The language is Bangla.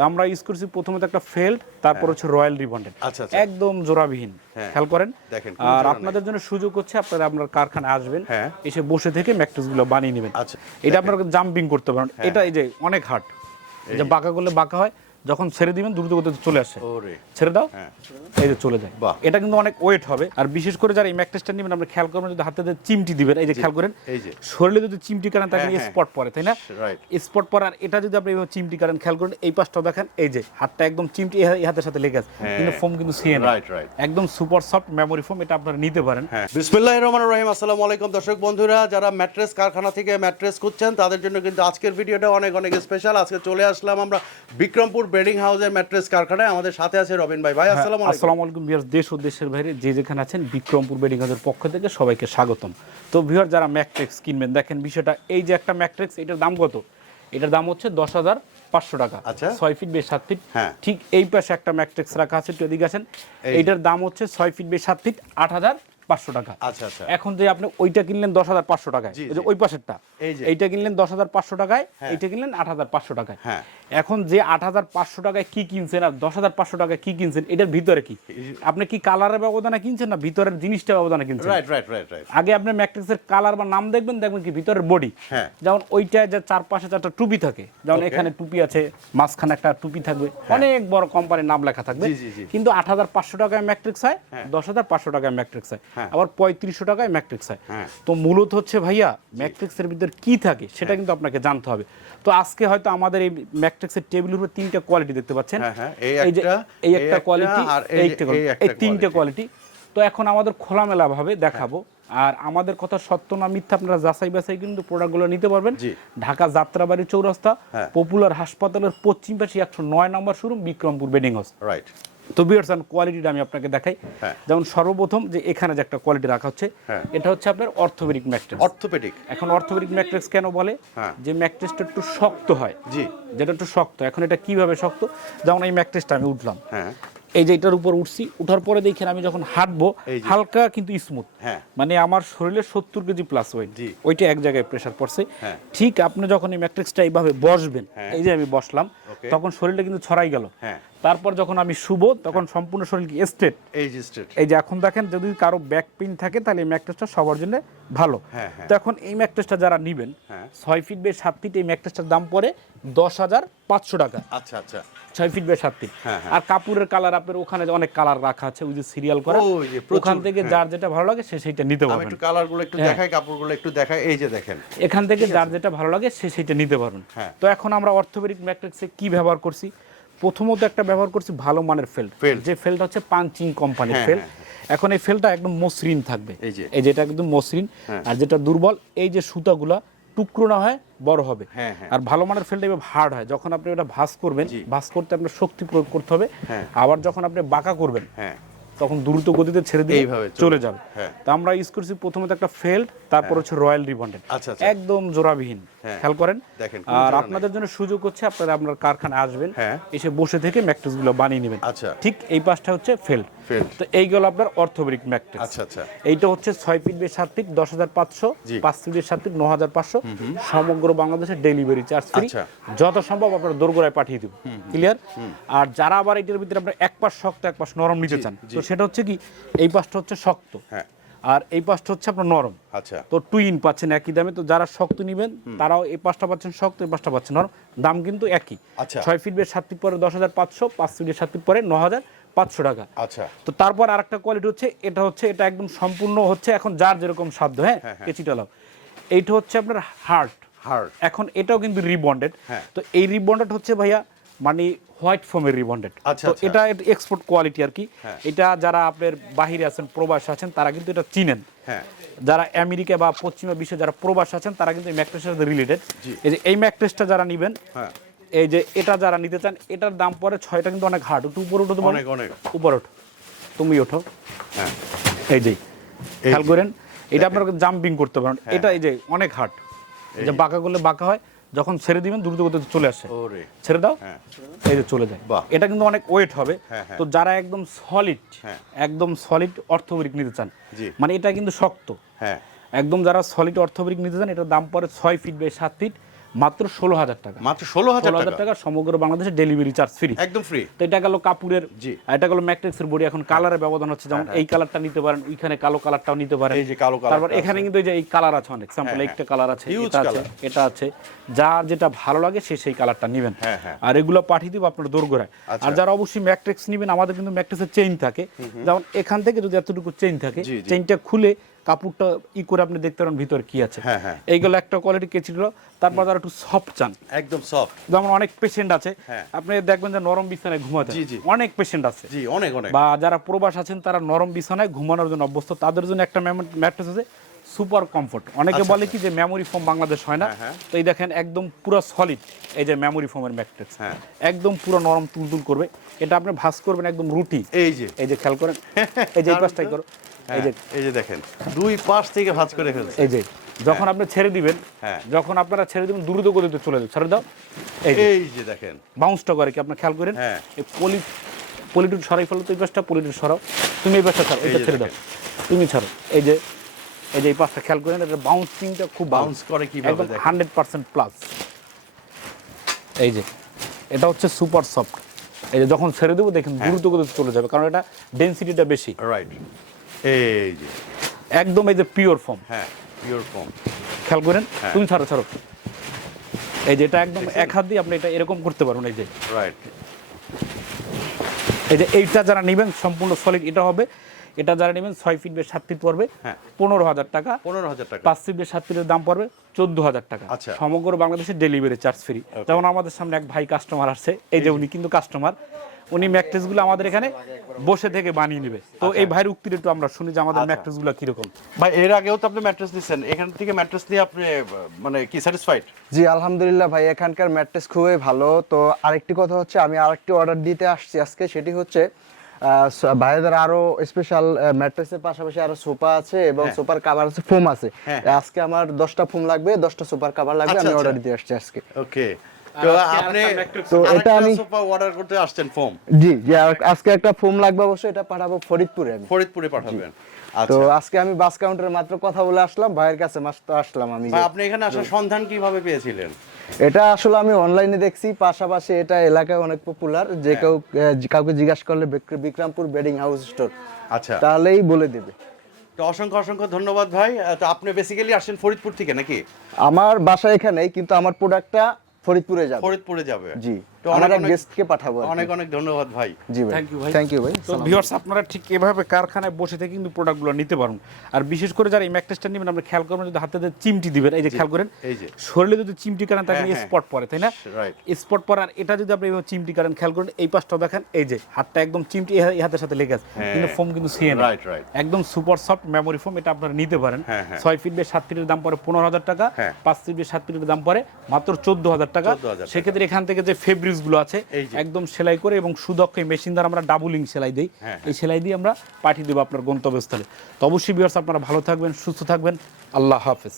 তা আমরা ইউজ করছি তো একটা ফেল্ড তারপর হচ্ছে রয়্যাল রিবন্ডেড আচ্ছা, আচ্ছা। একদম জোড়াবিহীন। হ্যাঁ। খেয়াল করেন? দেখেন, আর আপনাদের জন্য সুযোগ হচ্ছে আপনারা আপনার কারখানায় আসবেন হ্যাঁ। এসে বসে থেকে ম্যাট্রেসগুলো বানিয়ে নেবেন। আচ্ছা, এটা আপনারা জাম্পিং করতে পারেন। এটা এই যে অনেক হার্ড যে বাঁকা করলে বাঁকা হয় যখন ছেড়ে দিবেন দ্রুত গতিতে চলে আসে। ছেড়ে দাও। হ্যাঁ। এই যে চলে যায়। এটা কিন্তু অনেক ওয়েট হবে। আর বিশেষ করে যারা এই ম্যাট্রেসটা নেবেন আপনি খেয়াল করবেন যদি হাতে চিমটি দিবেন এই যে খেয়াল করেন শরীরে যদি চিমটি কারেন তাহলে হ্যাঁ, হ্যাঁ। স্পট পড়ে তাই না? স্পট পড়ার এটা যদি আপনি চিমটি কারেন খেয়াল করেন এই পাশটাও দেখেন এই যে হাতটা একদম চিমটি এই হাতের সাথে লেগে আছে। হ্যাঁ। কিন্তু ফোম কিন্তু রাইট একদম সুপার সফট মেমোরি ফোম এটা আপনারা নিতে পারেন। হ্যাঁ। বিসমিল্লাহ রহমান রহিম আসসালামু আলাইকুম। দর্শক বন্ধুরা যারা ম্যাট্রেস কারখানা থেকে ম্যাট্রেস খুঁজছেন তাদের জন্য কিন্তু আজকের ভিডিওটা অনেক অনেক স্পেশাল আজকে চলে আসলাম আমরা বিক্রমপুর বেডিং হাউসের ম্যাট্রেস কারখানায় আমাদের সাথে আছে রবিন ভাই। ভাই আসসালামু আলাইকুম। আসসালামু আলাইকুম ভিউয়ার্স দেশ ও দেশের বাইরে যে যেখানে আছেন বিক্রমপুর বেডিং হাউসের পক্ষ থেকে সবাইকে স্বাগতম। তো ভিউয়ার যারা ম্যাট্রিক্স কিনবেন দেখেন বিষয়টা এই যে একটা ম্যাট্রিক্স এটার দাম কত? এটার দাম হচ্ছে দশ হাজার পাঁচশো টাকা। আচ্ছা। ছয় ফিট বেশ সাত ফিট হ্যাঁ। ঠিক এই পাশে একটা ম্যাট্রিক্স রাখা আছে একটু এদিকে আছেন এই। এইটার দাম হচ্ছে ছয় ফিট বেশ সাত ফিট আট হাজার পাঁচশো টাকা আচ্ছা আচ্ছা এখন যে আপনি ওইটা কিনলেন দশ হাজার পাঁচশো টাকায়। ওই পাশেরটা এই এইটা কিনলেন দশ হাজার পাঁচশো টাকায় হ্যাঁ। এইটা কিনলেন আট হাজার পাঁচশো টাকায় হ্যাঁ। এখন যে আট হাজার পাঁচশো টাকায় কি কিনছেন আর দশ হাজার পাঁচশো টাকায় কি কিনছেন এটার ভিতরে কি আপনি কি কালারের ব্যবধানে কিনছেন না ভিতরের জিনিসটা ব্যবধানে কিনছেন রাইট রাইট রাইট রাইট আগে আপনি ম্যাট্রিক্সের কালার বা নাম দেখবেন দেখবেন কি ভিতরের বডি হ্যাঁ। যেমন ওইটা যে চার পাশে চারটা টুপি থাকে যেমন এখানে টুপি আছে মাঝখানে একটা টুপি থাকবে অনেক বড় কোম্পানির নাম লেখা থাকবে। কিন্তু আট হাজার পাঁচশো টাকায় ম্যাট্রিক্স হয় দশ হাজার পাঁচশো টাকায় ম্যাট্রিক্স হ্যাঁ। আবার পঁয়ত্রিশশো টাকায় ম্যাট্রিক্স হয়। হ্যাঁ। তো মূলত হচ্ছে ভাইয়া ম্যাট্রিক্সের ভিতরে কি থাকে সেটা কিন্তু আপনাকে জানতে হবে। তো আজকে হয়তো আমাদের এই ম্যাট্রিক্সের টেবিলের উপর তিনটা কোয়ালিটি দেখতে পাচ্ছেন। হ্যাঁ, হ্যাঁ, এই যে একটা, এই একটা কোয়ালিটি আর এই তিনটে কোয়ালিটি তো এখন আমাদের খোলামেলা ভাবে দেখাবো। আর আমাদের কথা সত্য না মিথ্যা আপনারা যাচাই বাছাই কিন্তু প্রোডাক্টগুলো নিতে পারবেন। ঢাকা যাত্রাবাড়ি চৌরাস্তা হ্যাঁ। পপুলার হাসপাতালের পশ্চিম পাশে একশো নয় নম্বর showroom Bikrampur bedding house right তো বিয়ার্সান কোয়ালিটিটা আমি আপনাকে দেখাই। হ্যাঁ। যেমন সর্বপ্রথম যে এখানে যে একটা কোয়ালিটি রাখা হচ্ছে হ্যাঁ। এটা হচ্ছে আপনার অর্থোপেডিক ম্যাট্রেস। অর্থোপেডিক এখন অর্থোপেডিক ম্যাট্রেস কেন বলে? হ্যাঁ। যে ম্যাট্রেসটা একটু শক্ত হয়। জি। যেটা একটু শক্ত। এখন এটা কীভাবে শক্ত? যেমন এই ম্যাট্রেসটা আমি উঠলাম। হ্যাঁ। এই যে এটার উপর উঠছি উঠার পরে দেখেন আমি যখন হাঁটবো হালকা কিন্তু স্মুথ। মানে আমার শরীরে সত্তর কেজি প্লাস ওয়েট ওইটা এক জায়গায় প্রেশার পড়ছে। ঠিক আপনি যখন এই ম্যাট্রিক্সটা এইভাবে বসবেন। এই যে আমি বসলাম তখন শরীরটা কিন্তু ছড়াই গেল। তারপর যখন আমি শুভ তখন সম্পূর্ণ শরীর কি স্ট্রেট এই যে স্টেট এই যে এখন দেখেন যদি কারও ব্যাক পেইন থাকে তাহলে এই ম্যাট্রেসটা সবার জন্য ভালো হ্যাঁ, হ্যাঁ। তো এখন এই ম্যাট্রেসটা যারা নিবেন হ্যাঁ। ছয় ফিট বে সাত ফিট এই ম্যাট্রেসটার দাম পড়ে দশ হাজার পাঁচশো টাকা আচ্ছা আচ্ছা ছয় ফিট বাই সাত ফিট। আর কাপড়ের কালার আপনার ওখানে যে অনেক কালার রাখা আছে ওই যে সিরিয়াল করা ওখান থেকে। যার যেটা ভালো লাগে সে সেইটা নিতে আমি পারবেন একটু কালারগুলো একটু। দেখাই কাপড়গুলো একটু দেখাই এই যে দেখেন এখান থেকে যার যেটা ভালো লাগে সে সেইটা নিতে পারবেন হ্যাঁ। তো এখন আমরা অর্থোপেডিক ম্যাট্রিক্সে কি ব্যবহার করছি প্রথমত একটা ব্যবহার করছি ভালো মানের ফেল্ড। যে ফেল্ড হচ্ছে পাঞ্চিং কোম্পানির হ্যাঁ, ফেল্ড হ্যাঁ, এখন এই ফেলটা একদম মসৃণ থাকবে এই যেটা একদম মসৃণ হ্যাঁ। আর যেটা দুর্বল এই যে সুতাগুলা টুকরো না হয় বড় হবে হ্যাঁ, হ্যাঁ। আর ভালো মানের ফেলটা এবার হার্ড হয় যখন আপনি ওটা ভাঁজ করবেন। ভাঁজ করতে আপনার শক্তি প্রয়োগ করতে হবে হ্যাঁ। আবার যখন আপনি বাঁকা করবেন হ্যাঁ তখন দ্রুত গতিতে ছেড়ে দিয়ে এইভাবে চলে যাবে হ্যাঁ। তো আমরা ইউজ করছি প্রথমত একটা ফেল্ড তারপর হচ্ছে রয়্যাল রিবন্ডেড আচ্ছা, আচ্ছা। একদম জোড়াবিহীন হ্যাঁ। খেয়াল করেন? আর আপনাদের জন্য সুযোগ হচ্ছে আপনারা আপনার কারখানায় আসবেন হ্যাঁ। এসে বসে থেকে ম্যাট্রেসগুলো বানিয়ে নেবেন। আচ্ছা। ঠিক এই পাশটা হচ্ছে ফেল্ড Felt। তো এইগুলো আপনার অর্থোবেরিক ম্যাট্রেস আচ্ছা আচ্ছা। এইটা হচ্ছে ছয় ফিট বাই সাত ফিট দশ হাজার পাঁচশো। পাঁচ ফিট বাই সাত ফিট ন হাজার পাঁচশো। সমগ্র বাংলাদেশে ডেলিভারি চার্জ ফ্রি। আচ্ছা। যত সম্ভব আপনার দোরগোড়ায় পাঠিয়ে দেবো ক্লিয়ার আর যারা আবার এটার ভিতরে আপনার এক পাশ শক্ত এক পাশ নরম নিতে চান তো সেটা হচ্ছে কি এই পাশটা হচ্ছে শক্ত। হ্যাঁ। আর এই পাশটা হচ্ছে আপনার নরম। আচ্ছা। তো টুইন পাচ্ছেন একই দামে তো যারা শক্ত নেবেন তারাও এই পাশটা পাচ্ছেন শক্ত এই পাশটা পাচ্ছেন নরম। দাম কিন্তু একই। আচ্ছা। ছয় ফিট বেশ সাত ফিট পরে দশ হাজার পাঁচশো পাঁচ ফিটের সাত ফিট পরে ন হাজার পাঁচশো টাকা। আচ্ছা। তো তারপর আরেকটা কোয়ালিটি হচ্ছে এটা হচ্ছে এটা একদম সম্পূর্ণ হচ্ছে এখন যার যেরকম সাধ্য হ্যাঁ? হ্যাঁ, হ্যাঁ। কেচিটা লাভ এইটা হচ্ছে আপনার হার্ট হার্ট এখন এটাও কিন্তু রিবন্ডেড হ্যাঁ। তো এই রিবন্ডেড হচ্ছে ভাইয়া মানে হোয়াইট ফোমের রিবন্ডেড তো আচ্ছা। এটা এক্সপোর্ট কোয়ালিটি আর কি। হ্যাঁ। এটা যারা আপনার বাহিরে আছেন প্রবাস আছেন তারা কিন্তু এটা চিনেন। হ্যাঁ। যারা আমেরিকা বা পশ্চিমা বিশ্বে যারা প্রবাস আছেন তারা কিন্তু এই ম্যাকট্রেসের সাথে রিলেটেড এই যে এই ম্যাকট্রেসটা যারা নেবেন হ্যাঁ। এই যে এটা যারা নিতে চান এটার দাম পরে ছয়টা কিন্তু অনেক হার্ড একটু উপরে উঠো অনেক অনেক। উপর ওঠো তুমি ওঠো। হ্যাঁ। এই যে খেয়াল করেন এটা আপনারা জাম্পিং করতে পারেন। এটা এই যে অনেক হার্ড এই যে। বাঁকা করলে বাঁকা হয় যখন ছেড়ে দিবেন দ্রুত গতিতে চলে আসে। ছেড়ে দাও। হ্যাঁ। এই যে চলে যায়। বাহ। এটা কিন্তু অনেক ওয়েট হবে। হ্যাঁ, হ্যাঁ। তো যারা একদম সলিড। একদম সলিড অর্থবরিক নিতে চান মানে এটা কিন্তু শক্ত। হ্যাঁ। একদম যারা সলিড অর্থবরিক নিতে চান এটার দাম পরে ছয় ফিট বাই সাত ফিট মাত্র ষোলো হাজার টাকা। মাত্র ষোলো হাজার হাজার টাকা। সমগ্র বাংলাদেশে ডেলিভারি চার্জ ফ্রি একদম ফ্রি তো এটা গেল কাপুরের জি। এটা গেল ম্যাট্রিক্সের বডি এখন কালারের ব্যবধান হচ্ছে। যেমন এই কালারটা নিতে পারেন ওইখানে কালো কালারটাও নিতে পারেন। এই যে কালো colourটা তারপর এখানে কিন্তু এই যে এই কালার আছে অনেক। স্যাম্পল হ্যাঁ, একটা কালার আছে এটা আছে এটা আছে। যার যেটা ভালো লাগে সে সেই কালারটা নেবেন। হ্যাঁ, হ্যাঁ। আর এগুলো পাঠিয়ে দিব আপনার দোরগোড়ায়। আচ্ছা। আর যারা অবশ্যই ম্যাট্রিক্স নেবেন আমাদের কিন্তু ম্যাট্রিক্সের চেইন থাকে। যেমন এখান থেকে যদি এতটুকু চেইন থাকে। চেইনটা খুলে কাপড়টা ই করে আপনি দেখতে পারেন ভিতরে কি আছে হ্যাঁ, হ্যাঁ। এইগুলো একটা কোয়ালিটি কে ছিল তারপর তারা একটু সফট চান একদম সফট যেমন অনেক পেশেন্ট আছে হ্যাঁ। আপনি দেখবেন যে নরম বিছানায় ঘুমাতে। অনেক পেশেন্ট আছে জি অনেক অনেক বা যারা প্রবাস আছেন তারা নরম বিছানায় ঘুমানোর জন্য অভ্যস্ত তাদের জন্য একটা ম্যাট্রেস আছে সুপার কমফোর্ট। অনেকে বলে কি যে মেমোরি ফোম বাংলাদেশ হয় না। আচ্ছা, হ্যাঁ, হ্যাঁ। তো এই দেখেন একদম পুরো সলিড এই যে মেমোরি ফোমের ম্যাট্রেস। হ্যাঁ। একদম পুরো নরম তুলতুল করবে। এটা আপনি ভাস করবেন একদম রুটি। এই যে। এই যে খেয়াল করেন। এই যে এই পাশটাই করো। এই যে। হ্যাঁ, এই যে দেখেন। দুই পাশ থেকে ভাঁজ করে ফেলছে। এই যে। যখন আপনি ছেড়ে দিবেন হ্যাঁ। যখন আপনারা ছেড়ে দিবেন দ্রুত গতিতে চলে যাবে। ছেড়ে দাও। এই যে। এই যে দেখেন। বাউন্সটা করে কি? আপনি খেয়াল করেন? হ্যাঁ। এই পলি পলিটুড সরাই ফেলো তো এই পাশটা পলিটুড সরাও। তুমি এই পাশটা ছাড়ো। এটা ছেড়ে দাও। তুমি ছাড়ো। এই যে। এই যে এই পাশটা খেয়াল করেন এটা বাউন্সিংটা খুব বাউন্স করে কীভাবে একদম হান্ড্রেড পার্সেন্ট প্লাস এই যে এটা হচ্ছে সুপার সফট এই যে যখন ছেড়ে দেবো দেখেন হ্যাঁ। দ্রুত গতিতে চলে যাবে কারণ এটা ডেন্সিটিটা বেশি। রাইট এই যে। একদম এই যে পিওর ফর্ম হ্যাঁ পিওর ফর্ম খেয়াল করেন? হ্যাঁ। তুমি ছাড়ো ছাড়ো। এই যে এটা একদম এক হাত দিয়ে আপনি এটা এরকম করতে পারবেন এই যে। রাইট এই যে এইটা যারা নেবেন সম্পূর্ণ সলিড এটা হবে এটা যারা নেবেন ছয় ফিট বে সাত ফিট পড়বে। হ্যাঁ। পনেরো হাজার টাকা। পনেরো হাজার টাকা। পাঁচ ফিট বে সাত ফিটের দাম পড়বে চোদ্দ হাজার টাকা। আচ্ছা। সমগ্র বাংলাদেশে ডেলিভারি চার্জ ফ্রি যেমন আমাদের সামনে এক ভাই কাস্টমার আসছে এই যে উনি কিন্তু কাস্টমার উনি ম্যাট্রেসগুলো আমাদের এখানে বসে থেকে বানিয়ে নেবে। তো আচ্ছা। এই ভাইয়ের উক্তির একটু আমরা শুনি যে আমাদের ম্যাট্রেসগুলো কীরকম। ভাই এর আগেও তো আপনি ম্যাট্রেস নিচ্ছেন এখান থেকে ম্যাট্রেস নিয়ে আপনি মানে কি স্যাটিসফাইড জি আলহামদুলিল্লাহ ভাই এখানকার ম্যাট্রেস খুবই ভালো। তো আরেকটি কথা হচ্ছে আমি আরেকটি অর্ডার দিতে আসছি আজকে। সেটি হচ্ছে ভাইদের আরও স্পেশাল ম্যাট্রেসের পাশাপাশি আরও সোফা আছে এবং হ্যাঁ। সোফার কাভার আছে ফোম আছে হ্যাঁ। আজকে আমার দশটা ফোম লাগবে দশটা সোফার কাভার লাগবে আচ্ছা, আমি আচ্ছা। অর্ডার দিয়ে আসছি আজকে ওকে তো আপনি তো এটা আমি অর্ডার করতে আসছেন ফর্ম জি জি আজকে একটা ফোম লাগবে অবশ্যই এটা পাঠাবো ফরিদপুরে আমি। ফরিদপুরে পাঠাবেন। তো আচ্ছা। আজকে আমি বাস কাউন্টারে মাত্র কথা বলে আসলাম ভাইয়ের কাছে মাত্র আসলাম আমি। আপনি এখানে আসার সন্ধান কীভাবে পেয়েছিলেন? এটা আসলে আমি অনলাইনে দেখছি পাশাপাশি এটা এলাকায় অনেক পপুলার যে কেউ কাউকে জিজ্ঞাসা করলে বিক্র- বিক্রমপুর বেডিং হাউস স্টোর আচ্ছা। তাহলেই বলে দেবে। তো অসংখ্য অসংখ্য ধন্যবাদ ভাই। তো আপনি বেসিক্যালি আসছেন ফরিদপুর থেকে নাকি? আমার বাসা এখানেই কিন্তু আমার প্রোডাক্টটা ফরিদপুরে যাবে। ফরিদপুরে যাবে। জি। তো আমার অনেক এক অনেক গেস্টকে পাঠাবো অনেক অনেক ধন্যবাদ ভাই জি ভাই Thank you ভাই। থ্যাংক ইউ ভাই তো ভিউয়ার্স আপনারা ঠিক এভাবে কারখানায় বসে থেকে কিন্তু প্রোডাক্টগুলো নিতে পারুন আর বিশেষ করে যারা এই ম্যাট্রেসটা নেবেন আপনি খেয়াল করবেন যদি হাতে চিমটি দিবেন এই যে খেয়াল করেন এই যে। শরীরে যদি চিমটি কারেন তাহলে হ্যাঁ, হ্যাঁ। স্পট পড়ে তাই না স্পট পড়ে আর এটা যদি আপনি চিমটি কারেন খেয়াল করেন এই পাশটা দেখেন এই যে হাতটা একদম চিমটি এই হাতের সাথে লেগে আছে হ্যাঁ। কিন্তু ফোম কিন্তু সিয়ে না Right, right. একদম সুপার সফট মেমোরি ফোম এটা আপনারা নিতে পারেন হ্যাঁ, হ্যাঁ। ছয় ফিট বে সাত ফিটের দাম পড়ে পনেরো হাজার টাকা হ্যাঁ। পাঁচ ফিট বে সাত ফিটের দাম পড়ে মাত্র চোদ্দ হাজার টাকা সেক্ষেত্রে এখান থেকে যে ফেব্রিক্স গুলো আছে একদম সেলাই করে এবং সুদক্ষ মেশিন দ্বারা আমরা ডাবলিং সেলাই দিই। হ্যাঁ, এই সেলাই দিয়ে আমরা পাঠিয়ে দেবো আপনার গন্তব্যস্থলে। তো অবশ্যই বিয়ার্স আপনারা ভালো থাকবেন সুস্থ থাকবেন। আল্লাহ হাফেজ।